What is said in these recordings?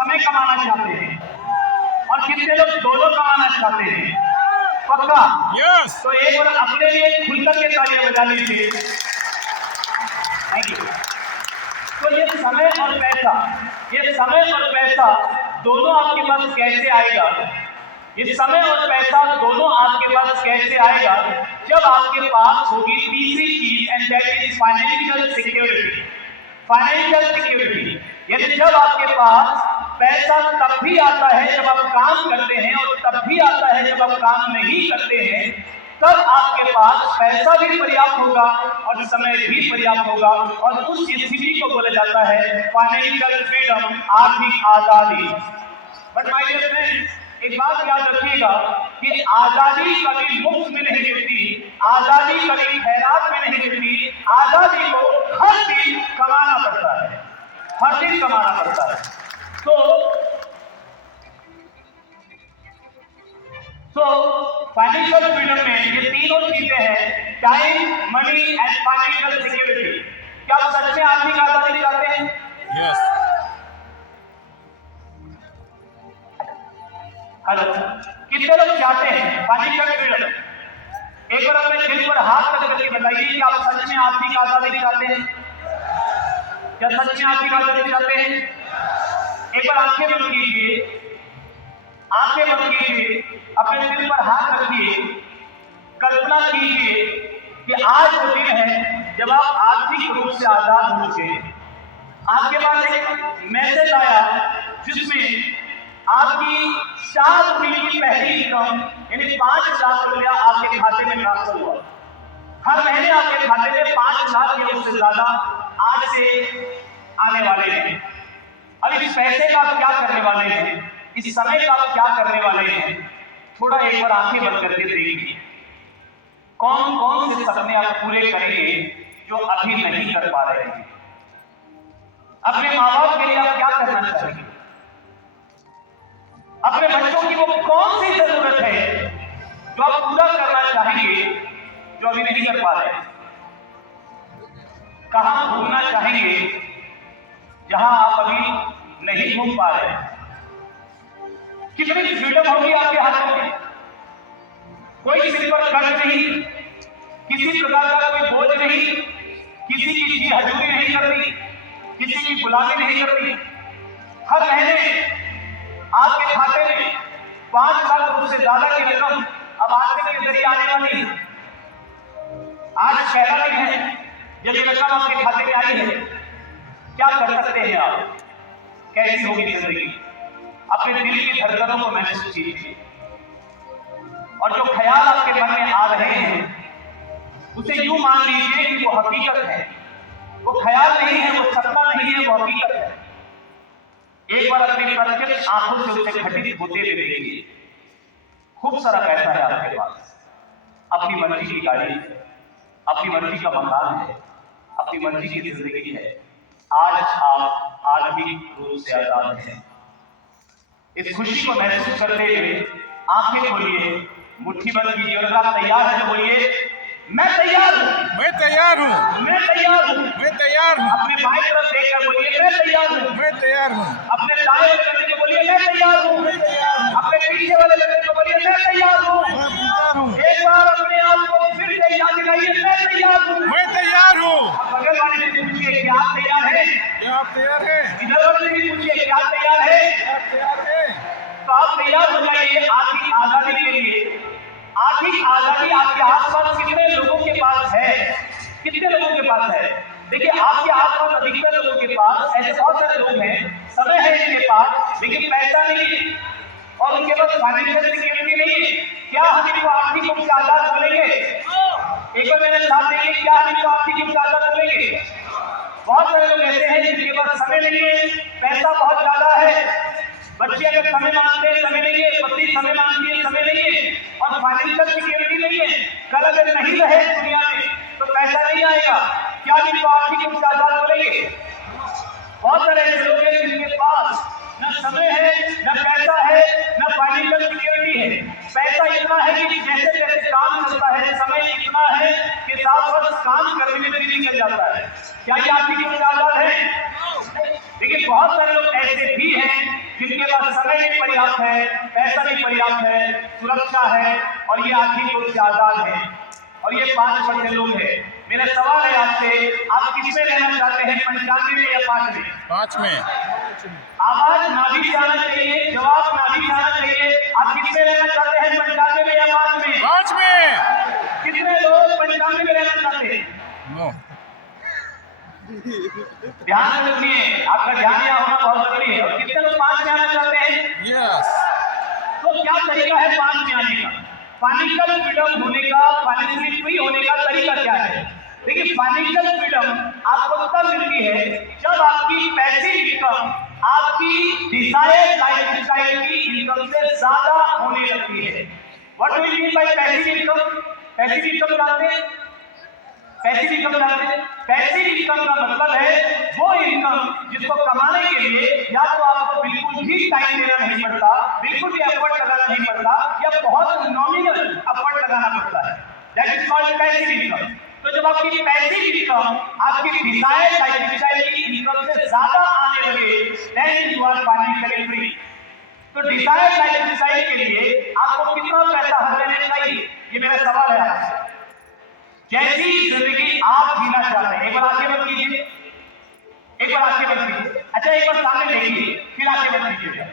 समय कमाना चाहते हैं और कितने लोग दोनों कमाना चाहते हैं? पक्का? यस। तो एक बार अपने लिए खुलकर के तालियां बजा लीजिए। Thank you. तो ये समय और पैसा दोनों आपके पास कैसे आएगा? ये समय और पैसा दोनों आपके पास कैसे आएगा? जब आपके पास होगी तीसरी चीज, and that is financial security. Financial security यानी जब आपके पास पैसा तब भी आता है जब आप काम करते हैं, और तब भी आता है जब आप काम नहीं करते हैं। तब आपके पास पैसा भी पर्याप्त होगा और समय भी पर्याप्त होगा, और उस स्थिति को बोला जाता है फाइनेंशियल फ्रीडम, आर्थिक आजादी। बट माय डियर फ्रेंड्स, एक बात याद रखिएगा कि आजादी कभी मुफ्त में नहीं मिलती, आजादी कभी खैरात में नहीं मिलती। आजादी को हर दिन कमाना पड़ता है, हर दिन कमाना पड़ता है। तो फाइनेंशियल फ्रीडम में ये तीनों चीजें हैं, time, money and financial security. क्या आप सच में आर्थिक आजादी चाहते हैं? यस। हेलो, कितने लोग चाहते हैं फाइनेंशियल फ्रीडम? एक बार अपने दिल पर हाथ रख करके बताइए कि आप सच में आर्थिक आजादी चाहते हैं? क्या सच में आर्थिक आजादी चाहते हैं? एक बार आंखें बंद कीजिए, आंखें बंद कीजिए, अपने दिल पर हाथ रखिए, कल्पना कीजिए कि आज वो दिन है जब आप आर्थिक रूप से आजाद हो चुके हैं। आपके पास एक मैसेज आया जिसमें आपकी 4 महीने की पहली इनकम यानी 5 लाख रुपया आपके खाते में ट्रांसफर हुआ। हर महीने आपके खाते में 5 लाख या उससे ज्यादा आज से आने वाले हैं। अब इस पैसे का आप क्या करने वाले हैं? इस समय का आप क्या करने वाले हैं? थोड़ा एक बार आंखें बंद करके देखिए, कौन कौन से सपने आप पूरे करेंगे जो अभी नहीं कर पा रहे हैं? अपने माँ बाप के लिए आप क्या करना चाहेंगे? अपने बच्चों की वो कौन सी जरूरत है जो आप पूरा करना चाहेंगे जो अभी नहीं कर पा रहे? कहां घूमना चाहेंगे जहां आप अभी नहीं घूम पा रहे? कितनी फ्रीडम होगी आपके हाथों में? कोई सिर पर कर्ज नहीं, किसी प्रकार का कोई बोझ नहीं, किसी की जी हजूरी नहीं करती, किसी की गुलामी नहीं करती। हर महीने आपके खाते में 5 लाख से ज्यादा की रकम अब आर्थिक के जरिए आने वाली है। आज पहला दिन है जब ये रकम आपके खाते में आई है। क्या कर सकते हैं आप? कैसी होगी जिंदगी? अपने दिल की धड़कनों को महसूस कीजिए, और जो ख्याल आपके मन में आ रहे हैं उसे यूं मान लीजिए कि वो हकीकत है। वो ख्याल नहीं है, वो सपना नहीं है, वो हकीकत है। एक बार अपनी प्रत्यक्ष आंखों से उसे घटित होते हुए देखिए। खूब सारा पैसा है आपके पास, अपनी मर्जी की गाड़ी है, अपनी मर्जी का मकान है, अपनी मर्जी की जिंदगी है। आज आप आर्थिक रूप से आजाद हैं। इस खुशी को महसूस करते हुए आंखें खोलिए, मुट्ठी बंद कीजिए, और आप तैयार हैं तो बोलिए मैं तैयार हूं, मैं तैयार हूं, मैं तैयार हूं, मैं तैयार हूं। अपने बाएं तरफ देखकर बोलिए मैं तैयार हूं, मैं तैयार हूं। अपने दाएं तरफ को बोलिए मैं तैयार हूं, मैं तैयार हूं। अपने पीछे वाले व्यक्ति को बोलिए मैं तैयार हूं। मैं तैयार हूं। एक बार अपने आप को फिर से याद दिलाइए मैं तैयार हूं। मैं तैयार हूं। बगल वाले से पूछिए क्या आप तैयार हैं? क्या आप तैयार हैं? इधर वाले से भी पूछिए क्या आप तैयार हैं? आप तैयार हैं? तो आप तैयार हो जाइए आर्थिक आजादी के लिए। आर्थिक आजादी आपके आसपास कितने लोगों के पास है? कितने लोगों के पास है? देखिए आपके आसपास अधिकतर लोगों के पास ऐसे बहुत सारे लोग हैं, समय है इनके पास लेकिन पैसा नहीं है, और उनके पास फाइनेंशियल सिक्योरिटी नहीं है। क्या हम इनको आर्थिक रूप से आजाद बोलेंगे? एक बार मेरे साथ देखिए, क्या हम इनको आर्थिक रूप से आजाद बोलेंगे? बहुत सारे लोग ऐसे हैं जिनके पास समय नहीं है, पैसा बहुत ज्यादा है, बच्चे अगर समय मांगते हैं समय नहीं है, पत्नी समय मांगती है समय नहीं है, और फाइनेंशियल सिक्योरिटी नहीं है। कल अगर नहीं रहे दुनिया में तो पैसा नहीं आएगा। क्या इनको आर्थिक रूप से आजाद बोलेंगे? बहुत सारे ऐसे लोग हैं जिनके पास न समय है, न पैसा है, न फाइनेंशियल सिक्योरिटी है। पैसा इतना है कि जैसे जैसे काम चलता है, समय इतना है कि साथ साथ काम करने में भी निकल जाता है। क्या ये आर्थिक रूप से आजाद है? देखिए बहुत सारे लोग ऐसे भी हैं पर्याप्त है, पैसा भी पर्याप्त है, सुरक्षा है और ये आर्थिक रूप से आजाद है और ये 5% लोग हैं। मेरा सवाल है आपसे, आप किसमें रहना चाहते हैं, 95 में या 5 में? 5 में। आवाज नाभि से आना चाहिए, जवाब नाभि से आना चाहिए। आप किसमें रहना चाहते हैं, 95 में या 5 में? 5 में। कितने लोग 95 में रहना चाहते हैं? नो। ध्यान से सुनिए, आपका ध्यान यहाँ होना बहुत जरूरी है। और कितने लोग 5 में आना चाहते हैं? यस। तो क्या तरीका है 5 में आने का? फाइनेंशियल फ्रीडम होने का, फाइनेंशियली फ्री होने का तरीका क्या है? देखिए, फाइनेंशियल फ्रीडम आपको तब मिलती है जब आपकी पैसिव इनकम आपकी डिजायर्ड लाइफस्टाइल की इनकम से ज्यादा होने लगती है। What do you mean by passive income? Passive income जानते हैं? पैसिव इनकम जानते हैं? पैसिव इनकम का मतलब है वो इनकम जिसको कमाने के लिए या तो आपको बिल्कुल भी टाइम देना नहीं पड़ता, बिल्कुल भी एफर्ट लगाना नहीं पड़ता, या बहुत नॉमिनल एफर्ट लगाना पड़ता है। That is called passive income. तो जब आपकी पैसिव इनकम आपकी डिजायर्ड लाइफस्टाइल की इनकम से ज्यादा आने लगे, then you are financially free. तो डिजायर्ड लाइफस्टाइल के लिए आपको कितना पैसा हर महीने चाहिए, ये मेरा सवाल है आपसे। जैसी जिंदगी आप जीना चाहते हैं, एक बार आंखें बंद कीजिए, एक बार आंखें बंद कीजिए। अच्छा, एक बार सामने देखिए, फिर आंखें बंद कीजिएगा।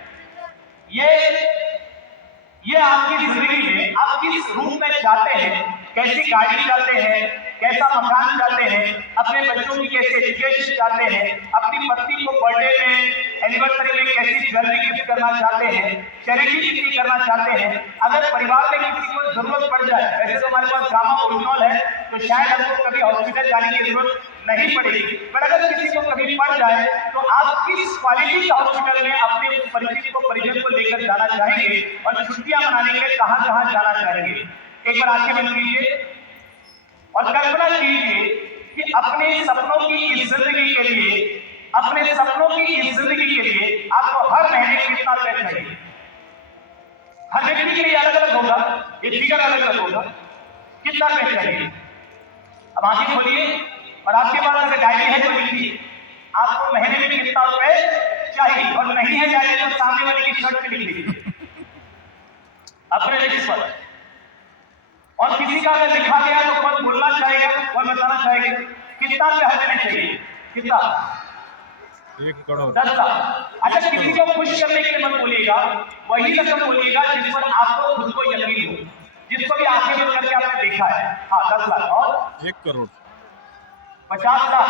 ये आपकी जिंदगी में आप किस रूप में चाहते हैं, कैसी गाड़ी चाहते हैं, कैसा मकान चाहते हैं, अपने बच्चों की कैसे एजुकेशन चाहते हैं, अपनी पत्नी को बर्थडे में, एनिवर्सरी में कैसी ज्वेलरी गिफ्ट करना चाहते हैं, चैरिटी कितनी करना चाहते हैं। अगर परिवार में किसी को जरूरत पड़ जाए, वैसे तो हमारे पास गामा ओरिजिनल है तो शायद हमको कभी हॉस्पिटल जाने की जरूरत नहीं पड़ेगी, पर अगर किसी को कभी पड़ जाए तो आप किस क्वालिटी का हॉस्पिटल में अपने परिचित को, परिजन को लेकर जाना चाहेंगे और छुट्टियां मनाने के लिए कहां कहां जाना चाहेंगे? एक बार आंखें बंद कीजिए और कल्पना कीजिए कि अपने सपनों की इस जिंदगी के लिए, अपने सपनों की इस जिंदगी के लिए आपको हर महीने कितना रुपया चाहिए? हर व्यक्ति के लिए अलग अलग होगा, ये फिगर अलग अलग होगा। कितना रुपया चाहिए? अब आंखें खोलिए और आपके पास अगर डायरी है तो लिखिए आपको महीने में कितना रुपए चाहिए, और नहीं है डायरी तो सामने वाले की शर्ट पे लिख लीजिए अपने लिस्ट पर। और किसी का अगर लिखा गया तो कौन बोलना चाहेगा, कौन बताना चाहेगा कितना रुपया हर महीने चाहिए? कितना? 1 करोड़। 10 लाख। अच्छा, किसी को खुश करने के लिए मत बोलिएगा, वही रकम बोलिएगा जिस पर आपको खुद को यकीन हो, जिसको भी आंखें बंद करके आपने देखा है। हाँ, 10 लाख। और 1 करोड़। 50 लाख।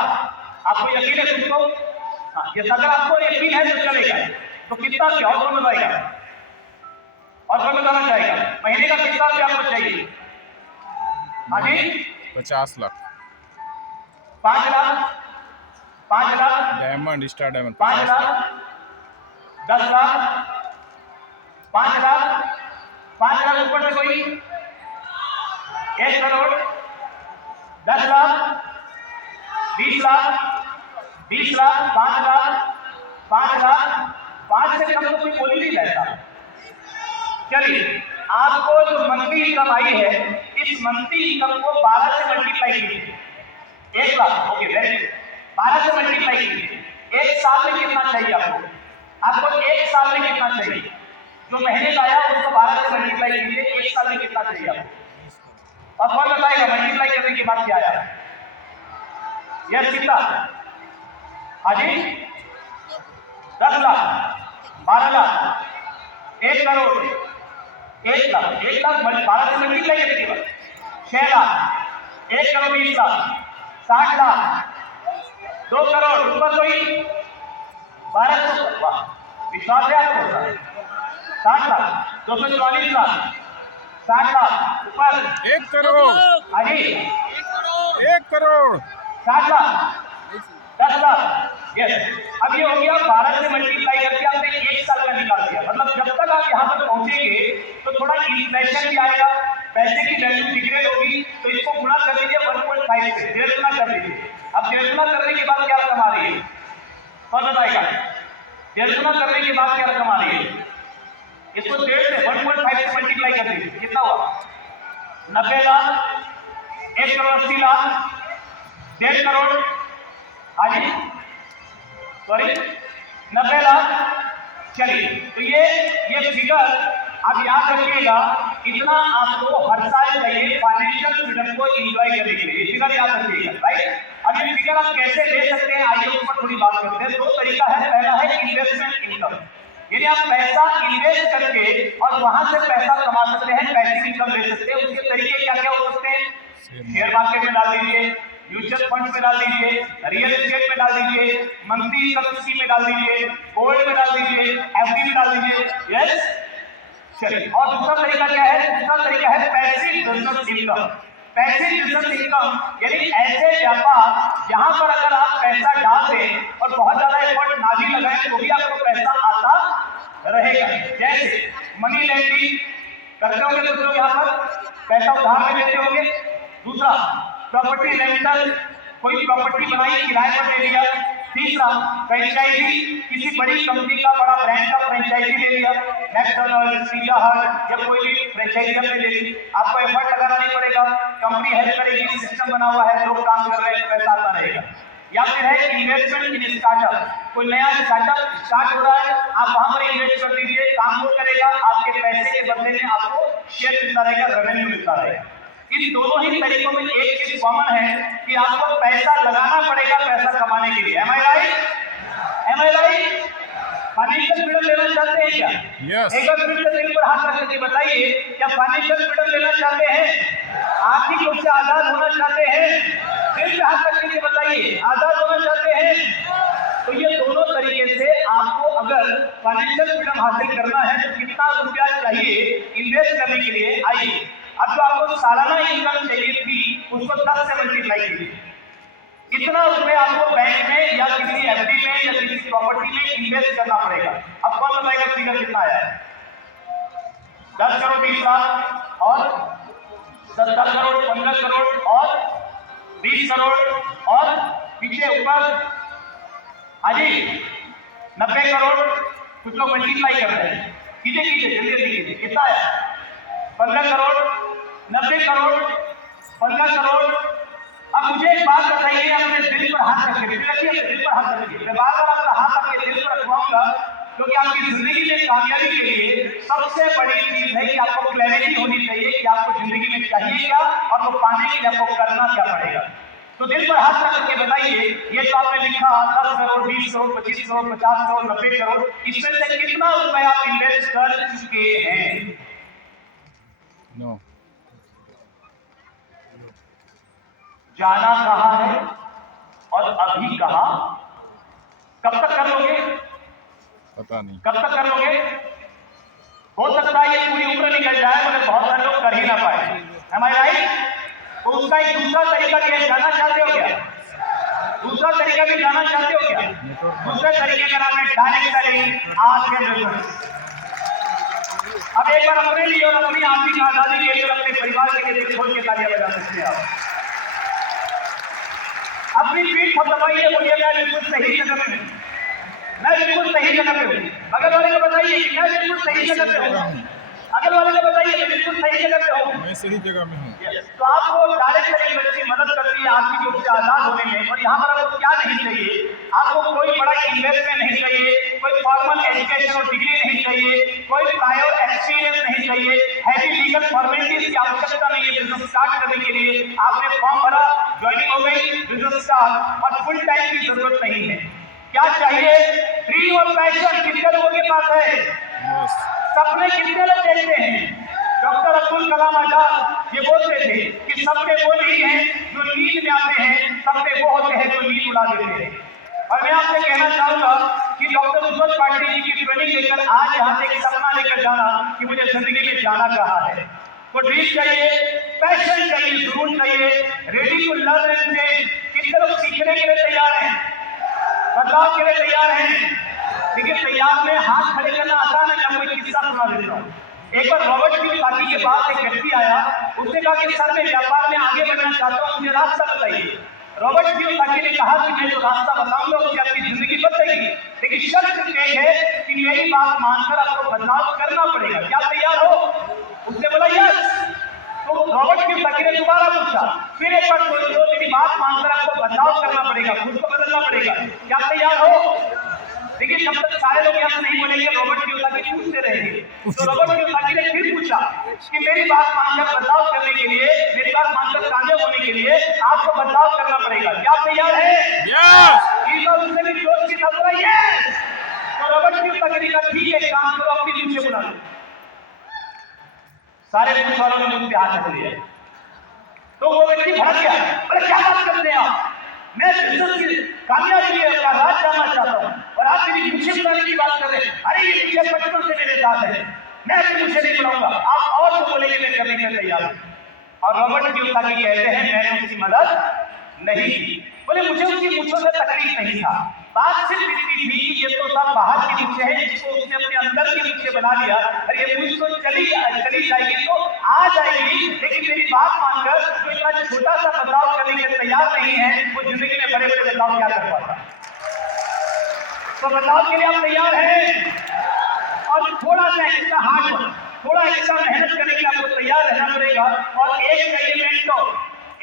आपको यकीन है खुद को? हाँ, ये अगर आपको यकीन है तो चलेगा। तो कितना रुपया और कौन बताएगा? और कौन बताना चाहेगा? महीने का कितना रुपया आपको चाहिए? हाँ जी, 50 lakh. 5 lakh. 5 lakh. Diamond, star diamond. 5 lakh. 10 lakh. 5 lakh. 5 lakh ऊपर से कोई? 1 करोड़। 10 लाख। 20 लाख। 20 लाख। 5 लाख। 5 लाख। 5 से कम तो कोई बोल ही नहीं रहता। चलिए, आपको जो मंथली इनकम आई है, इस मंथली इनकम को 12 से मल्टीप्लाई कीजिए। 1 लाख। Okay, very good. 12 से मल्टीप्लाई कीजिए। एक साल में कितना चाहिए आपको? आपको एक साल में कितना चाहिए? जो महीने का आया उसको 12 से मल्टीप्लाई कीजिए, एक साल में कितना चाहिए आपको? और कौन बताएगा मल्टीप्लाई करने के बाद क्या आया? यस, कितना? हाँ जी, 10 लाख। 12 लाख। 1 करोड़। 1 लाख। 1 लाख 12 से मल्टीप्लाई करने के बाद 6 लाख। 1 करोड़ 20 लाख। 60 लाख। 2 करोड़ ऊपर कोई? 1200। वाह, विश्वास है आपको? 60 लाख। 244 लाख। 60 लाख ऊपर 1 करोड़। हाँ जी, 1 करोड़। 60 लाख। 10 लाख। यस, अब ये हो गया 12 से मल्टीप्लाई करके आपने एक साल का निकाल दिया। मतलब जब तक आप यहाँ पर पहुंचेंगे तो थोड़ा इन्फ्लेशन भी आएगा, पैसे की वैल्यू डिग्रेड होगी, तो इसको गुणा कर दीजिए 1.5 से, 1.5 गुना कर दीजिए। अब 1.5 गुना करने के बाद क्या रकम आ रही है? कौन बताएगा? 1.5 गुना करने के बाद क्या रकम आ रही है? इसको 1.5 से 1.5 से मल्टीप्लाई कर दीजिए। कितना हुआ? 90 लाख। 1 करोड़ 80 लाख। 1.5 करोड़। हाँ जी, सॉरी, 90 लाख। चलिए, तो ये फिगर आप याद रखिएगा, इतना आपको हर साल चाहिए फाइनेंशियल फ्रीडम को एंजॉय करने के लिए। ये फिगर याद रखिएगा, राइट। अब ये फिगर आप कैसे ले सकते हैं, आइए उस पर थोड़ी बात करते हैं। दो तरीका है, पहला है इन्वेस्टमेंट इनकम, यानी आप पैसा इन्वेस्ट करके और वहां से पैसा कमा सकते हैं, पैसिव इनकम ले सकते हैं। उसके तरीके क्या क्या हो सकते हैं? शेयर मार्केट में डाल दीजिए, म्यूचुअल फंड में डाल दीजिए, रियल एस्टेट में डाल दीजिए, मंथली इनकम स्कीम में डाल दीजिए, गोल्ड में डाल दीजिए, एफडी में डाल दीजिए। यस, चलिए। और दूसरा तरीका क्या है? दूसरा तरीका है passive business income. Passive business income यानी ऐसे व्यापार जहां पर अगर आप पैसा डाल दें और बहुत ज्यादा एफर्ट ना भी लगाएं तो भी आपको पैसा आता रहेगा। जैसे मनी लेंडिंग करते होंगे कुछ लोग, यहाँ पर पैसा उधार में देते होंगे। दूसरा प्रॉपर्टी रेंटल, कोई प्रॉपर्टी बनाई किराए पर दे दिया। तीसरा फ्रेंचाइजी, किसी बड़ी कंपनी का बड़ा ब्रांड का फ्रेंचाइजी ले लिया, मैकडॉनल्ड्स, पिज़्ज़ा हट या कोई भी फ्रेंचाइजी हमने ले ली। आपको एफर्ट लगाना नहीं पड़ेगा, कंपनी हेल्प करेगी, सिस्टम बना हुआ है, लोग काम कर रहे हैं, पैसा आता रहेगा। या फिर है इन्वेस्टमेंट इन स्टार्टअप, कोई नया स्टार्टअप स्टार्ट हो रहा है, आप वहां पर इन्वेस्ट कर दीजिए, काम वो करेगा, आपके पैसे के बदले में आपको शेयर मिलता रहेगा, रेवेन्यू मिलता रहेगा। इन दोनों ही तरीकों में एक चीज कॉमन है कि आपको पैसा लगाना पड़ेगा पैसा कमाने के लिए। एम आई राइट? एम आई राइट? फाइनेंशियल फ्रीडम लेना चाहते हैं क्या? Yes. एक बार फिर से दिल पर हाथ रख के बताइए, क्या फाइनेंशियल फ्रीडम लेना चाहते हैं? आर्थिक रूप से आजाद होना चाहते हैं? दिल पे हाथ रख के बताइए, आजाद होना चाहते हैं? तो ये दोनों तरीके से आपको अगर फाइनेंशियल फ्रीडम हासिल करना है तो कितना रुपया चाहिए इन्वेस्ट करने के लिए? आइए, अब जो आपको सालाना इनकम चाहिए थी उसको 10 से मल्टीप्लाई कीजिए। इतना रुपए आपको बैंक में या किसी एफडी में या किसी प्रॉपर्टी में इन्वेस्ट करना पड़ेगा। अब कौन बताएगा फिगर कितना आया है? 10 करोड़ 20 लाख और 70 करोड़, 15 करोड़ और 20 करोड़ और पीछे ऊपर हाजी 90 करोड़। कुछ लोग मल्टीप्लाई कर रहे हैं, कीजिए कीजिए जल्दी जल्दी कीजिए। कितना आया? 15 करोड़, 90 करोड़, 15 करोड़। अब मुझे एक बात बताइए, अपने दिल पर हाथ रखिए, दिल पर हाथ रखिए। मैं बार बार अपना हाथ आपके दिल पर रखवाऊंगा क्योंकि आपकी जिंदगी में कामयाबी के लिए सबसे बड़ी चीज है कि आपको क्लैरिटी होनी चाहिए कि आपको जिंदगी में चाहिए क्या और वो पाने के लिए आपको करना क्या पड़ेगा। तो दिल पर हाथ रख के बताइए, ये तो आपने लिखा 10 करोड़, 20 करोड़, 25 करोड़, 50 करोड़, 90 करोड़, इसमें से कितना रुपए आप इन्वेस्ट कर चुके हैं? No. जाना कहाँ है और अभी कहाँ? कब तक कर लोगे? पता नहीं। कब तक कर लोगे? हो सकता है ये पूरी उम्र निकल जाए मगर बहुत सारे लोग कर ही ना पाए। Am I right? तो उसका एक दूसरा तरीका भी है, जाना चाहते हो क्या? दूसरा तरीका भी जाना चाहते हो क्या? दूसरे तरीके का नाम है डायरेक्ट सेलिंग, आज के बिजनेस। अब एक बार अपने लिए और अपनी आर्थिक आजादी के लिए और अपने परिवार के लिए खोल के तालियां बजा सकते हैं आप। अपनी पीठ थपथपाइए, बोलिए मैं बिल्कुल सही जगह पे हूं, मैं बिल्कुल सही जगह पे हूं। अगल वाले को बताइए कि मैं बिल्कुल सही जगह पे हूं। अगल वाले को बताइए मैं बिल्कुल सही जगह पे हूं, मैं सही जगह में हूँ। तो आपको डायरेक्ट सेलिंग की मदद करती है आर्थिक रूप से आजाद होने में। और यहाँ पर आपको क्या नहीं चाहिए? आपको कोई बड़ा इन्वेस्टमेंट नहीं चाहिए, कोई फॉर्मल एजुकेशन और डिग्री नहीं चाहिए, कोई प्रायर एक्सपीरियंस नहीं चाहिए, हैवी लीगल फॉर्मेलिटीज की आवश्यकता नहीं है बिजनेस स्टार्ट करने के लिए। आपने फॉर्म भरा, ज्वाइनिंग हो गई, बिजनेस स्टार्ट, और फुल टाइम की जरूरत नहीं है। क्या चाहिए? ड्रीम और पैशन कितने लोगों के पास है? Yes. सपने कितने लोग देखते हैं? डॉक्टर अब्दुल कलाम आजाद ये बोलते थे कि सपने वो नहीं है जो नींद में आते हैं, सपने वो होते हैं जो नींद उड़ा देते हैं। और मैं आपसे कहना चाहूंगा कि डॉक्टर उज्जवल पाटिल जी की ट्रेनिंग लेकर आज यहाँ से एक सपना लेकर जाना कि मुझे जिंदगी में जाना कहाँ है। वो ड्रीम चाहिए, पैशन चाहिए, जुनून चाहिए, ready to learn and change. कितने लोग सीखने के लिए तैयार हैं, बदलाव के लिए तैयार हैं? देखिए, तैयार में हाथ खड़े करना आसान है। मैं कोई किस्सा सुना देता हूँ। एक बार रॉबर्ट कियोसाकी के पास एक व्यक्ति आया, उसने कहा कि सर मैं व्यापार में आगे बढ़ना चाहता हूँ, मुझे रास्ता बताइए। रॉबर्ट कियोसाकी ने कहा कि मैं जो रास्ता बताऊंगा उससे आपकी जिंदगी बदलेगी, लेकिन शर्त यह है कि मेरी बात मानकर आपको बदलाव करना पड़ेगा। क्या तैयार हो? उसने बोला यस। तो रॉबर्ट कियोसाकी ने दोबारा पूछा, फिर एक बार मेरी बात मानकर आपको बदलाव करना पड़ेगा, खुद को बदलना पड़ेगा, क्या तैयार हो? देखिए जब तक सारे लोग यहाँ नहीं बोलेंगे रॉबर्ट कियोसाकी पूछते रहेंगे। तो रॉबर्ट कियोसाकी ने फिर पूछा कि मेरी बात मानकर बदलाव करने के लिए, मेरी बात मानकर कामयाब होने के लिए आपको बदलाव करना पड़ेगा, क्या आप तैयार हैं? यस। उसने भी जोश की नजर आई है। तो रॉबर्ट कियोसाकी ने कहा ठीक है, काम करो, अपनी टीम से बुला लो। सारे पुलिस वालों ने मुझ पे हाथ रख दिया। तो वो व्यक्ति भड़क गया, अरे क्या बात करते हैं आप, मैं बिजनेस की कामयाबी का राज जानना चाहता हूं और आप मेरी मुझे बुलाने की बात कर रहे हैं। अरे ये पीछे बचपन से मेरे साथ है, मैं अपने मुझे नहीं बुलाऊंगा, आप और तो बोलेंगे मैं करने के लिए तैयार हूं। और रॉबर्ट कियोसाकी कहते हैं मैंने उसकी मदद नहीं की। बोले मुझे उसकी मुझों से तकलीफ नहीं था, बात सिर्फ इतनी थी कि ये तो सब बाहर की मुझे है जिसको उसने अपने अंदर की मुझे बना लिया, और ये मुझ तो चली जाएगी तो आ जाएगी, लेकिन मेरी बात मानकर जो इतना छोटा सा बदलाव करने के लिए तैयार नहीं है वो जिंदगी में बड़े बड़े बदलाव क्या कर पाता। तो बदलाव के लिए आप तैयार हैं? और थोड़ा सा एक्स्ट्रा हार्ड वर्क, थोड़ा एक्स्ट्रा मेहनत करने के लिए आपको तैयार रहना पड़ेगा। और एक चाहिए मेंटोर,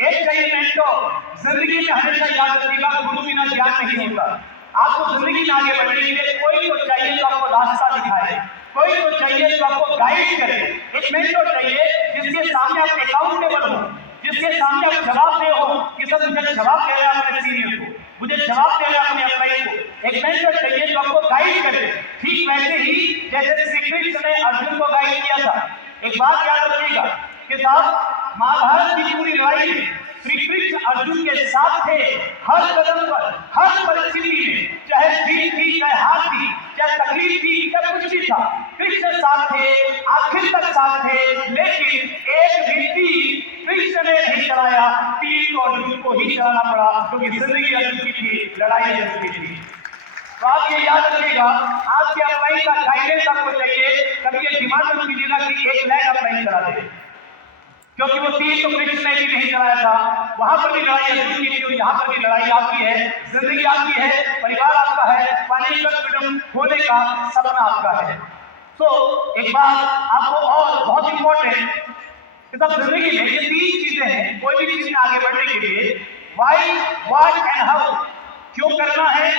एक चाहिए मेंटोर। जिंदगी में हमेशा याद रखिएगा गुरु बिना ज्ञान नहीं होता। आपको जिंदगी में आगे बढ़ने के लिए कोई तो चाहिए जो आपको रास्ता दिखाए, कोई तो चाहिए जो आपको गाइड करे। एक मेंटोर चाहिए जिसके सामने आप अकाउंटेबल हो, जिसके सामने आप जवाब दे हो कि सर मुझे जवाब दे रहा है अपने सीनियर को, मुझे जवाब दे रहा है अपने अप्लाई को। एक मेंटोर चाहिए जो आपको गाइड करे। ठीक वैसे ही जैसे श्री कृष्ण ने अर्जुन को गाइड किया था। एक बात याद रखिएगा कि साहब महाभारत की पूरी लड़ाई में श्री कृष्ण अर्जुन के साथ थे, हर कदम पर, हर परिस्थिति में, चाहे जीत थी, चाहे हार थी, चाहे तकलीफ थी, चाहे कुछ भी था, कृष्ण साथ थे, आखिर तक साथ थे। लेकिन एक व्यक्ति कृष्ण ने नहीं चलाया, तीर को अर्जुन को ही चलाना पड़ा, क्योंकि जिंदगी अर्जुन की थी, लड़ाई अर्जुन की थी। तो आप ये याद रखिएगा, आपके अप्लाई का गाइडेंस आपको चाहिए। कभी ये दिमाग में कीजिएगा कि एक लाइन अप्लाई करा दे, क्योंकि वो तीर तो कृष्ण ने भी नहीं चलाया था, वहां पर भी लड़ाई अर्जुन की थी, यहाँ पर भी लड़ाई आपकी है, जिंदगी आपकी है, परिवार आपका है, फाइनेंशियल फ्रीडम होने का सपना आपका है। तो एक बात आपको और बहुत इंपॉर्टेंट, सब जिंदगी में ये तीन चीजें हैं कोई भी चीज में आगे बढ़ने के लिए, व्हाई, व्हाट एंड हाउ। क्यों करना है,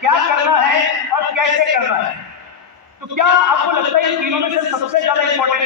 क्या करना है और कैसे करना है। तो क्या आपको लगता है इन तीनों में से सबसे ज्यादा इंपॉर्टेंट